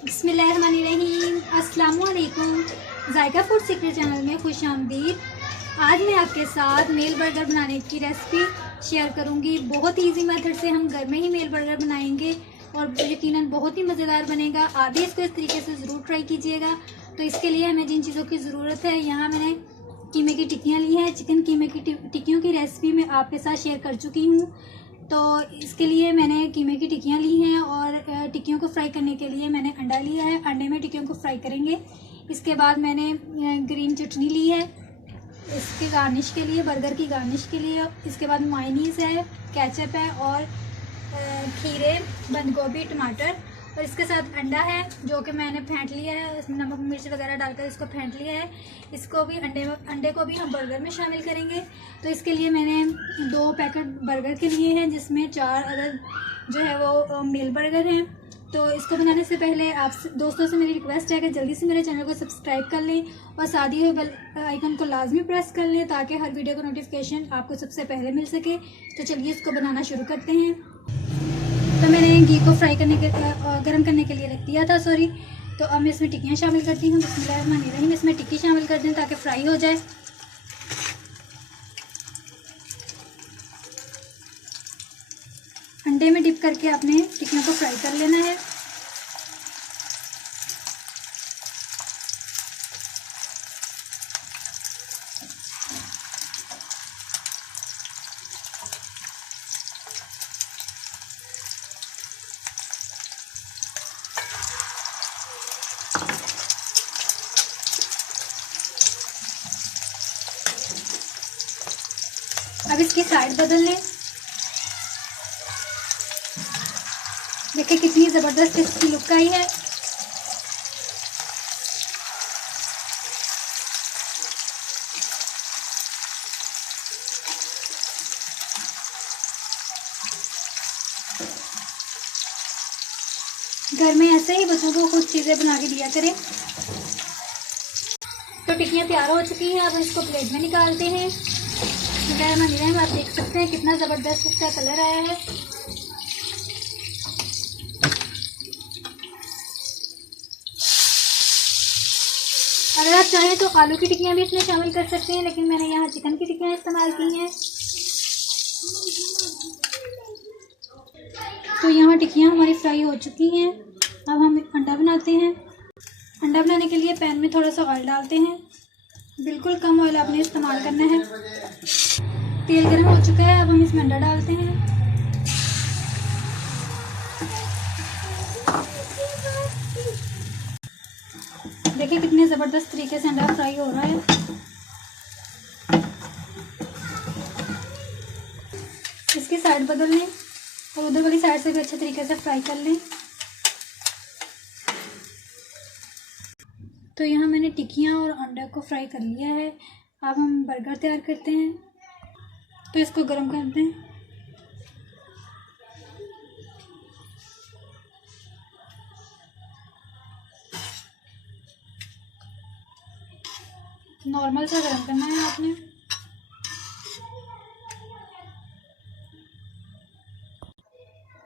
बिस्मिल्लाहिर्रहमानिर्रहीम। अस्सलामु अलैकुम। जायका फूड सीक्रेट चैनल में खुश आमदीद। आज मैं आपके साथ मेल बर्गर बनाने की रेसिपी शेयर करूंगी। बहुत ही इजी मेथड से हम घर में ही मेल बर्गर बनाएंगे और यकीनन बहुत ही मज़ेदार बनेगा। आप भी इसको इस तरीके से ज़रूर ट्राई कीजिएगा। तो इसके लिए हमें जिन चीज़ों की ज़रूरत है, यहाँ मैंने कीमे की टिक्कियाँ ली हैं। चिकन कीमे की टिक्कियों की रेसिपी मैं आपके साथ शेयर कर चुकी हूँ। तो इसके लिए मैंने कीमे की टिक्कियाँ ली हैं और टिक्कियों को फ्राई करने के लिए मैंने अंडा लिया है। अंडे में टिक्कियों को फ्राई करेंगे। इसके बाद मैंने ग्रीन चटनी ली है इसके गार्निश के लिए, बर्गर की गार्निश के लिए। इसके बाद मायोनीज़ है, केचप है और खीरे, बंद गोभी, टमाटर और इसके साथ अंडा है जो कि मैंने फेंट लिया है। इसमें नमक मिर्च वगैरह डालकर इसको फेंट लिया है। इसको भी अंडे को भी हम बर्गर में शामिल करेंगे। तो इसके लिए मैंने 2 पैकेट बर्गर के लिए हैं, जिसमें 4 अदद जो है वो मील बर्गर हैं। तो इसको बनाने से पहले आप दोस्तों से मेरी रिक्वेस्ट है कि जल्दी से मेरे चैनल को सब्सक्राइब कर लें और साथ ही बेल आइकन को लाजमी प्रेस कर लें ताकि हर वीडियो का नोटिफिकेशन आपको सबसे पहले मिल सके। तो चलिए इसको बनाना शुरू करते हैं। तो मैंने घी को फ्राई करने के गर्म करने के लिए रख दिया था, सॉरी। तो अब मैं इसमें टिक्कियाँ शामिल करती हूँ। बिस्मिल्लाहिर्रहमानिर्रहीम। इसमें टिक्की शामिल कर दें ताकि फ्राई हो जाए। अंडे में डिप करके आपने टिक्कियों को फ्राई कर लेना है। अब इसकी साइड बदल लें। देखिए कितनी ज़बरदस्त इसकी लुक आई है। घर में ऐसे ही बच्चों को कुछ चीज़ें बना के दिया करें। तो टिक्कियाँ तैयार हो चुकी हैं। अब इसको प्लेट में निकालते हैं। आप देख सकते हैं कितना ज़बरदस्त इसका कलर आया है। अगर आप चाहें तो आलू की टिक्कियाँ भी इसमें शामिल कर सकते हैं, लेकिन मैंने यहाँ चिकन की टिक्कियाँ इस्तेमाल की हैं। तो यहाँ टिक्कियाँ हमारी फ्राई हो चुकी हैं। अब हम अंडा बनाते हैं। अंडा बनाने के लिए पैन में थोड़ा सा ऑयल डालते हैं। बिल्कुल कम ऑयल आपने इस्तेमाल करना है। तेल गर्म हो चुका है। अब हम इसमें अंडा डालते हैं। देखिए कितने ज़बरदस्त तरीके से अंडा फ्राई हो रहा है। इसकी साइड बदल लें और उधर वाली साइड से भी अच्छे तरीके से फ्राई कर लें। तो यहाँ मैंने टिक्कियाँ और अंडा को फ्राई कर लिया है। अब हम बर्गर तैयार करते हैं। तो इसको गर्म कर दें। नॉर्मल सा गर्म करना है आपने।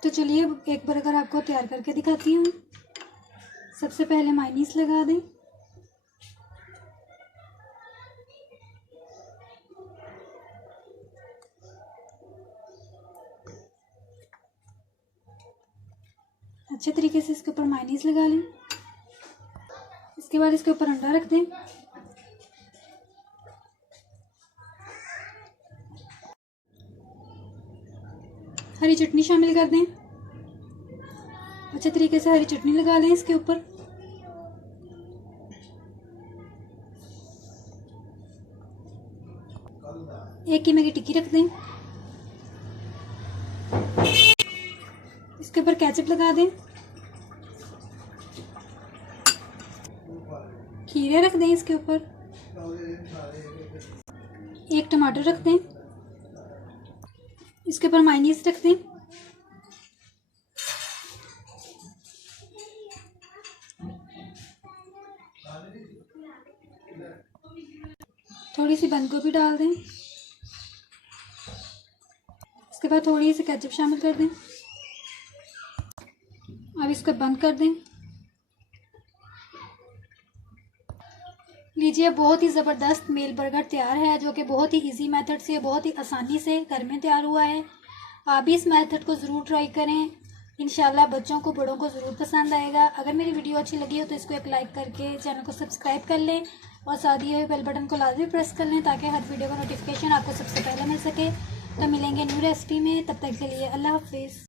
तो चलिए एक बर्गर आपको तैयार करके दिखाती हूँ। सबसे पहले मायोनीज़ लगा दें। अच्छे तरीके से इसके ऊपर मायोनीज़ लगा लें। इसके बाद इसके ऊपर अंडा रख दें। हरी चटनी शामिल कर दें। अच्छे तरीके से हरी चटनी लगा लें इसके ऊपर। एक कीमे की टिक्की रख दें। इसके ऊपर केचप लगा दें। खीरे रख दें इसके ऊपर। एक टमाटर रख दें। इसके ऊपर मायोनीज़ रख दें। थोड़ी सी बंद गोभी डाल दें। इसके बाद थोड़ी सी केचप शामिल कर दें। अब इसको बंद कर दें। लीजिए, बहुत ही ज़बरदस्त मेल बर्गर तैयार है, जो कि बहुत ही इजी मेथड से, बहुत ही आसानी से घर में तैयार हुआ है। आप भी इस मेथड को ज़रूर ट्राई करें। इंशाल्लाह बच्चों को, बड़ों को ज़रूर पसंद आएगा। अगर मेरी वीडियो अच्छी लगी हो तो इसको एक लाइक करके चैनल को सब्सक्राइब कर लें और साथ ही बेल बटन को लाजमी प्रेस कर लें, ताकि हर वीडियो का नोटिफिकेशन आपको सबसे पहले मिल सके। तो मिलेंगे न्यू रेसिपी में, तब तक के लिए अल्लाह हाफिज़।